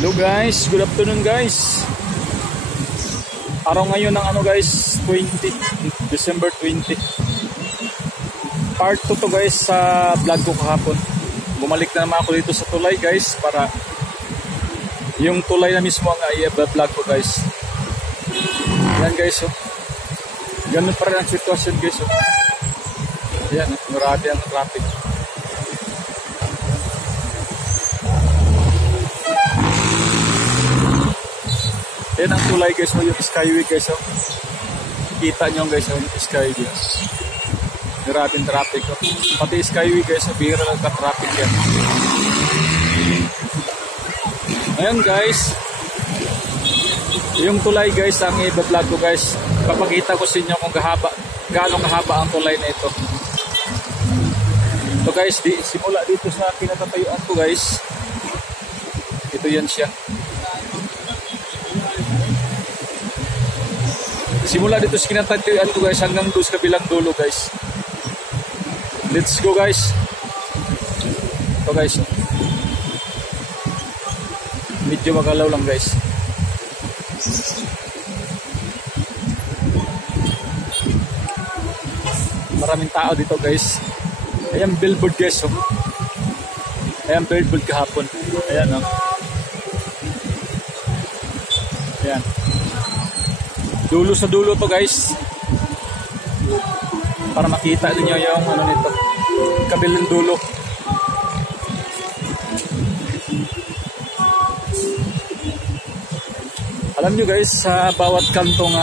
Hello guys, good afternoon guys. Araw ngayon ng guys, December 20. Part 2 to guys sa vlog ko kahapon. Bumalik na naman ako dito sa tulay guys para yung tulay na mismo ang i-vlog ko guys. Yan guys oh. Ganun pa rin ang sitwasyon guys oh. Yan, marami ang traffic. Yan ang tulay guys mo, yung Skyway guys oh. Kita nyo guys yung Skyway. Maraming traffic oh. Pati Skyway guys, bihira lang ka-traffic yan. Ayan guys, yung tulay guys ang i-vlog ko guys. Papakita ko sa inyo kung gaano kahaba ang tulay na ito. So guys, simula dito sa kinatatayuan ko guys. Ito yan siya. Simula dito sa kinatatayuan ko guys hanggang doon sa kabilang dulo guys. Let's go guys. Ito guys. Medyo magalaw lang guys. Maraming tao dito guys. Ayan billboard guys oh. Ayan billboard kahapon. Ayan oh. Ayan. Dulo sa dulo to guys. Para makita niyo yung nito. Kabilang dulo. Alam nyo guys, sa bawat kantong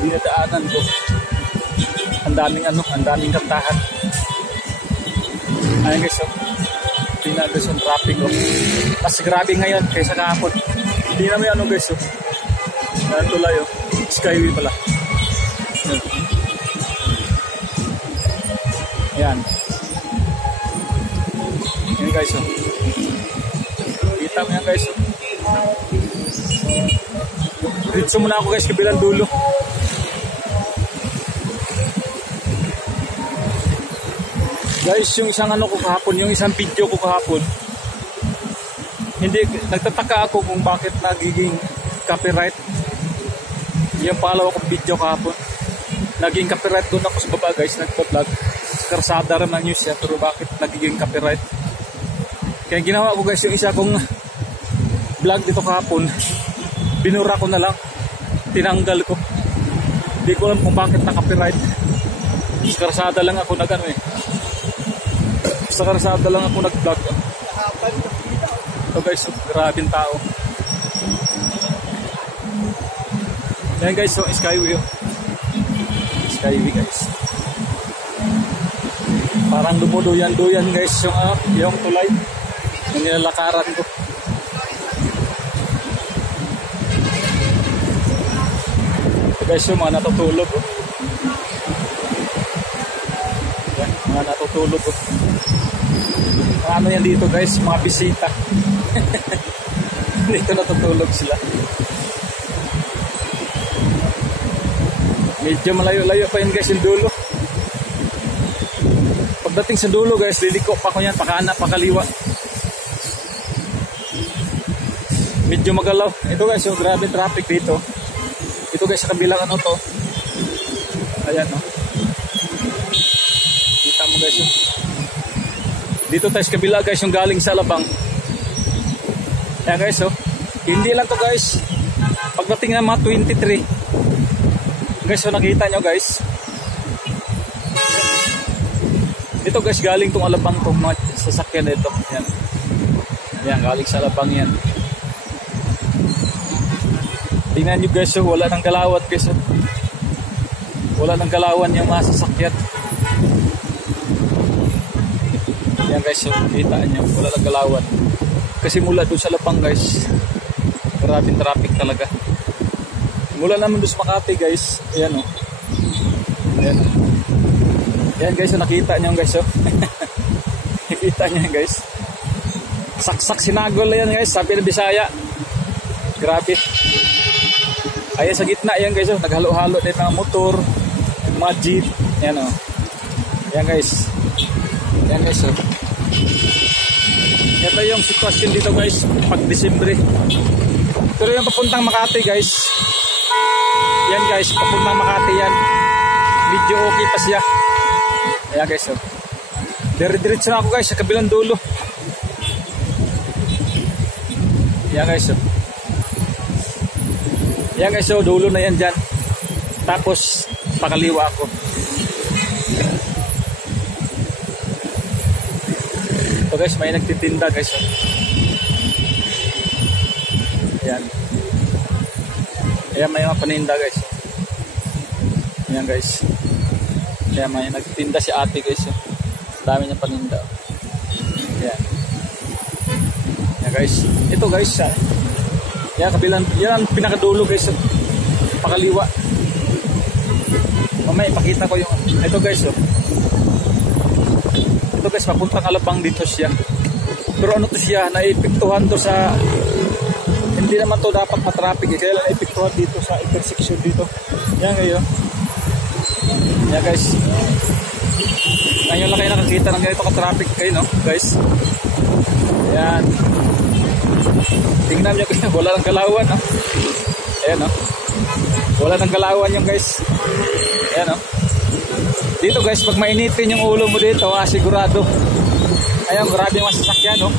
dinadaanan ko, ang daming kantahan. Ayan guys, pinagas yung traffic ko. Mas grabe ngayon kaysa kahapon. Hindi naman guys, ayan tulay Skyway pala. Ayan. Ayan guys, kita mo yan guys. Dito muna ako guys, kabilang dulo. Guys, yung isang ko kahapon, yung isang video ko kahapon, hindi, nagtataka ako kung bakit nagiging copyright. Yung pangalawa kong video kahapon, naging copyright doon ako sa baba guys, nagpa-vlog. Sa karsada rin ng news yan, pero bakit nagiging copyright? Kaya ginawa ko guys, yung isa kong vlog dito kahapon, binura ko na lang, tinanggal ko. Hindi ko alam kung bakit na-copyright. Sa karsada lang ako sa karsada lang ako nag-vlog. So guys, grabing tao. Yan guys, Skyway Skyway guys. Parang dumuduyan-duyan guys yung tulay yung nilalakaran ko. Guys, yung mga natutulog yan, mga natutulog ano yan dito guys, mga bisita. Dito natutulog sila. Medyo malayo-layo pa yun guys yung dulo. Pagdating sa dulo guys, liliko pa ko yan, pakana, pakaliwa. Medyo magalaw. Ito guys, yung grabe traffic dito. Ito guys, sa kabilang to. Ayan kita mo guys dito tayo sa kabila guys, yung galing sa Alabang. Ayan guys hindi lang to guys. Pagdating ng mga 23 guys, nakita nyo guys. Ito guys, galing tong Alabang tong mga sasakyan nito. Ayan, galing sa Alabang yan. Tingnan nyo guys, wala nang galawat guys. Wala nang galawan yung mga sasakyan. Yan guys, kita nyo, wala nang galawan. Kasi mula doon sa Lapang guys, maraming traffic talaga. Mula naman doon sa Makati guys, ayan Ayan. Ayan guys, nakita nyo guys nakita nyo guys. Saksak sinagol yan guys, sabi na Bisaya. Grabe. Ayan sa gitna yan guys, naghalo-halo din ng motor, mga jeep. Ayan Ayan guys. Ayan guys Ito yung sitwasyon dito guys pag Disyembre. Pero yung papuntang Makati guys, yan guys, papuntang Makati yan, medyo okay pa siya. Ayan guys, oh. Dire-diretso na ako guys sa kabilang dulo. Ayan guys, oh. Ayan guys, oh, dulo na yan dyan. Tapos pakaliwa ako. So guys, may nagtitinda guys. Ayan. Ayan, may mga paninda guys. Ayan guys. Ayan, may nagtitinda si ate guys. Dami niyang paninda. Ayan. Ayan guys. Ito guys. Ayan, kabilang. Yan ang pinakadulo guys. Pakaliwa. Mamaya ipakita ko yung. Ito guys. Ito guys, papuntang Alabang dito siya. Pero ano to siya, naipiktuhan to sa, hindi naman to dapat matraffic eh, kaya lang naipiktuhan dito sa intersection dito. Yan ngayon. Yan guys. Ngayon lang kayo nakakita ng ganito ka-traffic kayo, no guys. Yan. Tingnan nyo kayo, wala ng galawan, no? Ayan, no? Wala ng galawan yung guys. Ayan, no? Dito guys, pag mainitin yung ulo mo dito, sigurado. Ayan, grabe yung masasakyan, no?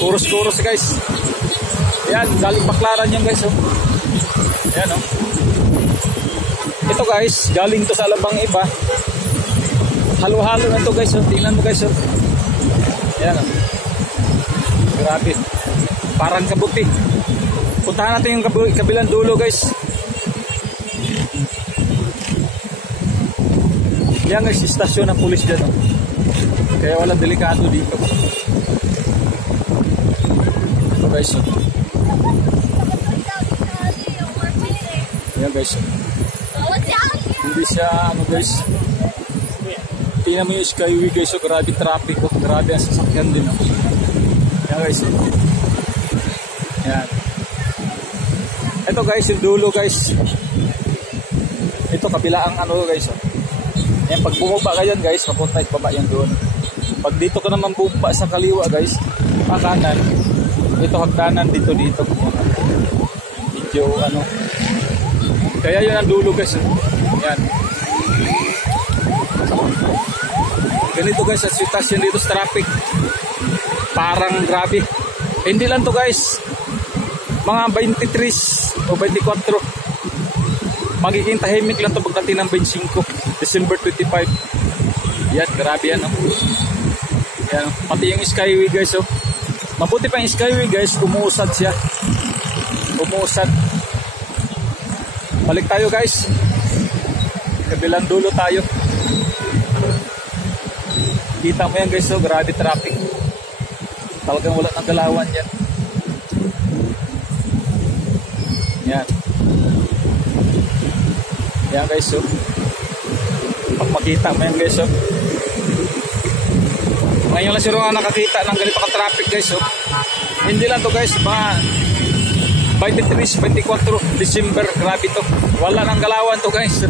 Kuros-kuros guys. Ayan, galing Baklaran yung guys, oh. Ayan, no? Ito guys, galing to sa Alabang iba. Halo-halo na to guys, oh. Tingnan mo guys, oh. Ayan, oh. Grabe. Parang kabuti. Puntahan natin yung kabilang dulo guys. Yan guys, istasyon ng pulis dyan, oh. Kaya walang delikado dito. Ito guys, oh. Yan guys, oh. Hindi siya ano guys. Tingnan mo yung Skyway guys, oh. Grabe traffic, oh. Grabe ang sasakyan din, oh. Yan guys, oh. Yan. Ito guys, yung dulo guys. Ito kabila ang ano guys, oh. Yan, pag bumaba ka yan guys, papunta baba yan doon. Pag dito ka naman bumaba sa kaliwa guys, pakanan, ito hagdanan dito. Medyo ano. Kaya yun ang dulo guys. Yan. Ganito guys, sa sitwasyon dito sa traffic. Parang grabe. Hindi lang to guys. Mga 23 o 24. Magiging tahimik lang ito pagdating ng 25, December 25. Yan, grabe yan, oh. Yan, pati yung Skyway guys, oh. Mabuti pa yung Skyway guys, umuusad siya. Umuusad. Balik tayo guys. Kabilang dulo tayo. Kita mo yan guys, oh. Grabe traffic. Talagang wala nang galawan yan. Yan. Yan guys, so pag makita mo yan guys, so ngayon lang siro nga nakakita ng ganito ka-traffic guys, so hindi lang to guys, mga 23, 24 December, grabe to, wala nang galawan to guys.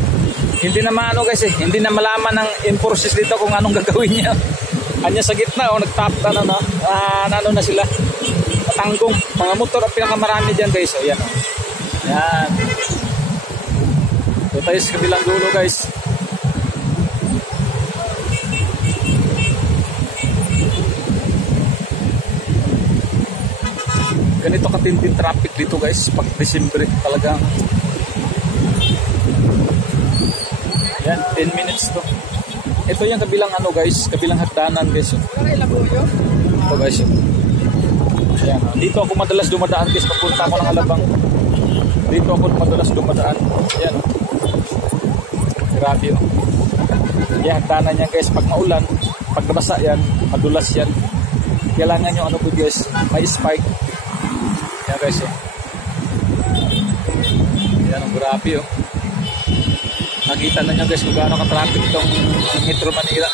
Hindi na maano guys, hindi na malaman ng enforcers dito kung anong gagawin niya. Anya sa gitna, nagtap na ano na sila, matanggong mga motor ang pinakamarami dyan guys, so yan, yan. So tayo sa kabilang dulo guys. Ganito katinding traffic dito guys pag December talagang. Yan, 10 minutes to. Ito yung kabilang ano guys, kabilang hagdanan guys. Ito guys. Yan, dito ako madalas dumadaan guys, papunta ako ng Alabang. Dito ako madalas dumadaan. Yan. Grabe, oh. Yan, hagdanan yan guys, pag maulan, pag nabasa yan, madulas yan. Kailangan nyo ano po guys, may spike. Yan guys, oh. Yan, grabe, oh. Nakita na nyo guys kung gaano ka-traffic itong Metro Manila.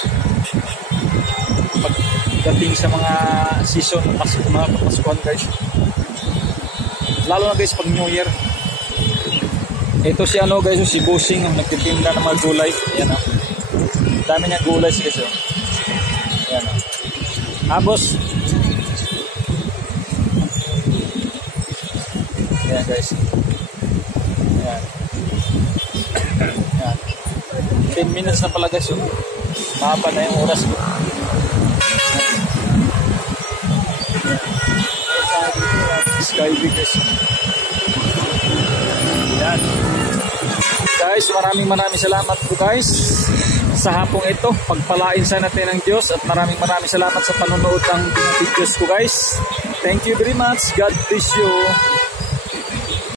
Pagdating sa mga season, mga Paskuhan guys. Lalo na guys pag New Year. Ito si ano guys, si Busing, nagtitinda ng mga gulay. Ayan, oh. Dami niya gulay guys, oh. Ayan, oh. Tapos Ayan guys. Ayan. Ayan. 10 minutes na pala guys. Mahaba na yung oras ko. Skyway guys. Ayan. Guys, maraming salamat po guys sa hapong ito. Pagpalain sa natin ng Diyos at maraming salamat sa panonood ng videos ko guys. Thank you very much. God bless you.